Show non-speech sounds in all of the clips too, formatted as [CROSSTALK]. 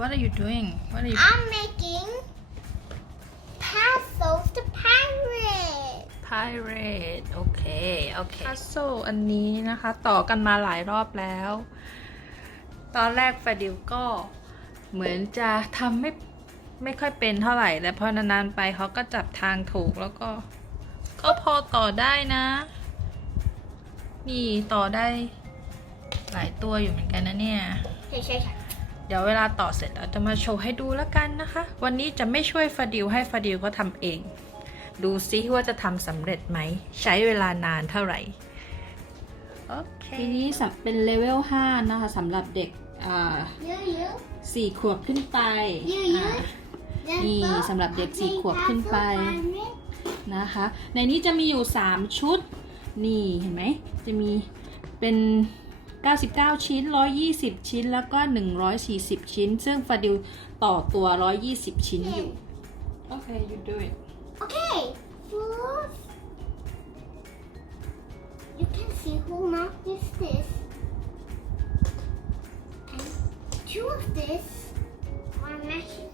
What are you doing What are you I'm making puzzles to pirate. Pirate โอเค โอเคพัซโซอันนี้นะคะ ต่อกันมาหลายรอบแล้ว ตอนแรกฟาดิวก็เหมือนจะทำไม่ไม่ค่อยเป็นเท่าไหร่ แต่พอนานๆไปเขาก็จับทางถูกแล้วก็ ก็พอต่อได้นะ นี่ต่อได้หลายตัวอยู่เหมือนกันนะเนี่ย Hey, hey, hey. เดี๋ยวเวลาต่อเสร็จเราจะมาโชว์ให้ดูแล้วกันนะคะ วันนี้จะไม่ช่วยฟาดิวให้ฟาดิวเขาทำเอง ดูซิว่าจะทำสำเร็จไหม ใช้เวลานานเท่าไหร่ โอเค ทีนี้สับเป็นเลเวล 5 นะคะสำหรับเด็กอ่า You, you. สี่ขวบขึ้นไป You, อ่า you. Then Ni, go. sambap dek si Make kuap puzzle khun pai. pirate. นะคะ ในนี้จะมีอยู่ 3 ชุด นี่เห็นไหม จะมีเป็น 99 ชิ้น 120 ชิ้น แล้วก็ 140 ชิ้น ซึ่งฟาดิวต่อตัว 120 ชิ้นอยู่ โอเค you do it Okay. First, you can see who marked this this. And two of this are matches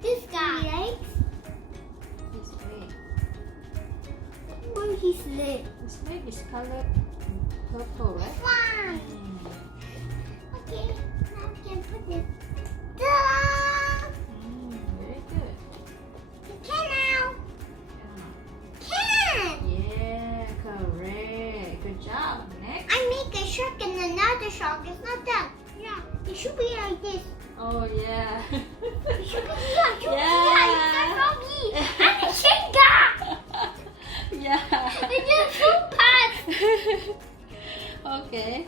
This guy. Legs. his leg Where his leg? his leg is colored purple right Fine. Okay. Now we can put this. Ta-da! mm, very good You can now. Can. yeah correct good job next I make a shark and another shark. It's not done. Yeah. It should be like this. Oh yeah It should be here. It should Yeah. be here. It's not me. I'm a finger. yeah It's a two parts. okay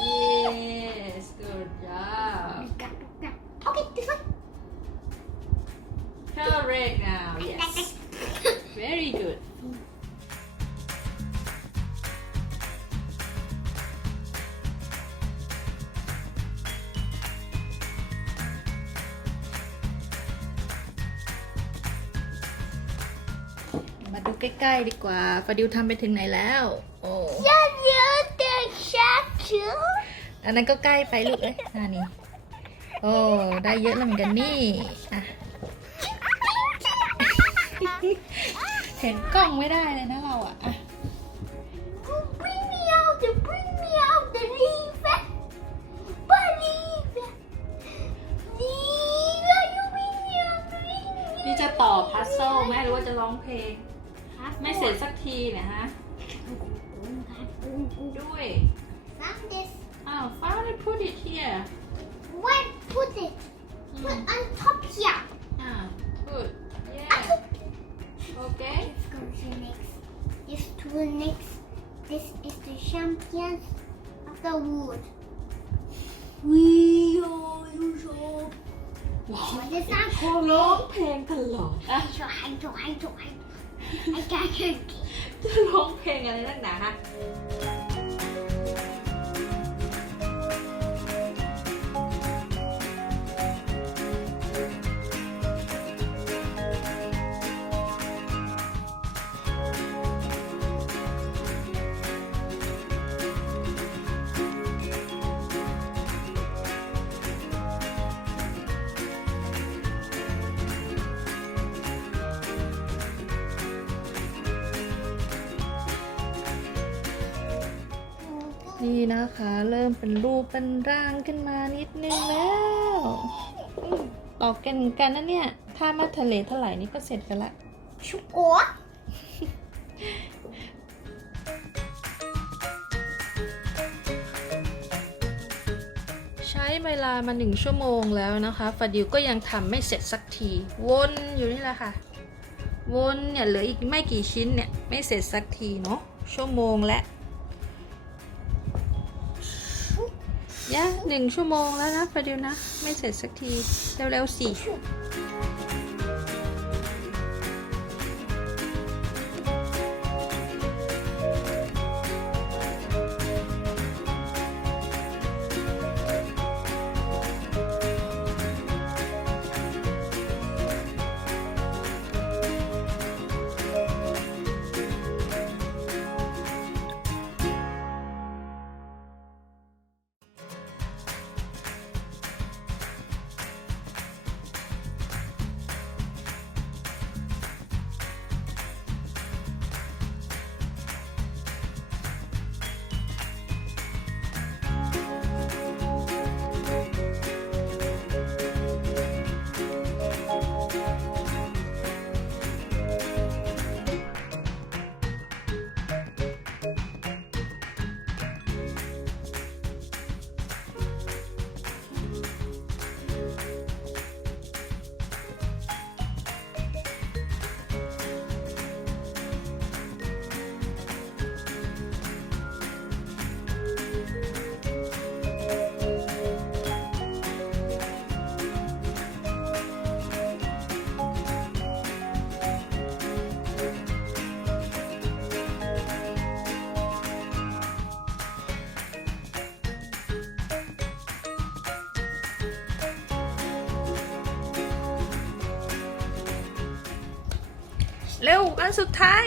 yes good job Okay, this one. correct now yes [LAUGHS] very good ดูใกล้ๆดีกว่าฟาดิวทำไปถึงไหนแล้ว โอ้ Yeah, yeah, the shark too. อันนั้นก็ใกล้ไปลูกเอ้ยอ่านี่โอ้ได้เยอะแล้วเหมือนกันนี่อะเห็นกล้องไม่ได้เลยนะเราอะอะ Bring me out, bring me out the river. Believe. River, you bring me out the river. นี่จะต่อพัซเซิลไหมหรือว่าจะร้องเพลง ไม่เสร็จสักทีเนะฮะ ด้วย Found this. อ้าว found it put it here Where put it? Put on top here. อ่า good I yeah took okay Let's go to next. This to the next. This is the champions of the wood. We are you show. ว้าว What is that ร้อง called? เพลงตลอดอ่ะ I try, I try, I try. จะร้องเพลงอะไรนักหนาฮะ นี่นะคะ เริ่มเป็นรูปเป็นร่างขึ้นมานิดนึงแล้วต่อกันเหมือนกันนะเนี่ย ถ้ามาทะเลเท่าไหร่นี่ก็เสร็จกันละ Squat. เวลามาหนึ่งชั่วโมงแล้วนะคะฟาดิวก็ยังทำไม่เสร็จสักที วนอยู่นี่แหละค่ะ วนเนี่ยเหลืออีกไม่กี่ชิ้นเนี่ย ไม่เสร็จสักทีเนาะชั่วโมงและ ยะหนึ่งชั่วโมงแล้วนะประเดี๋ยวนะ ไม่เสร็จสักที เร็วๆสิ เร็วอันสุดท้าย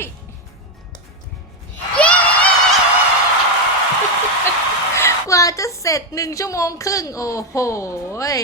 กว่าจะเสร็จหนึ่งชั่วโมงครึ่ง โอ้โหย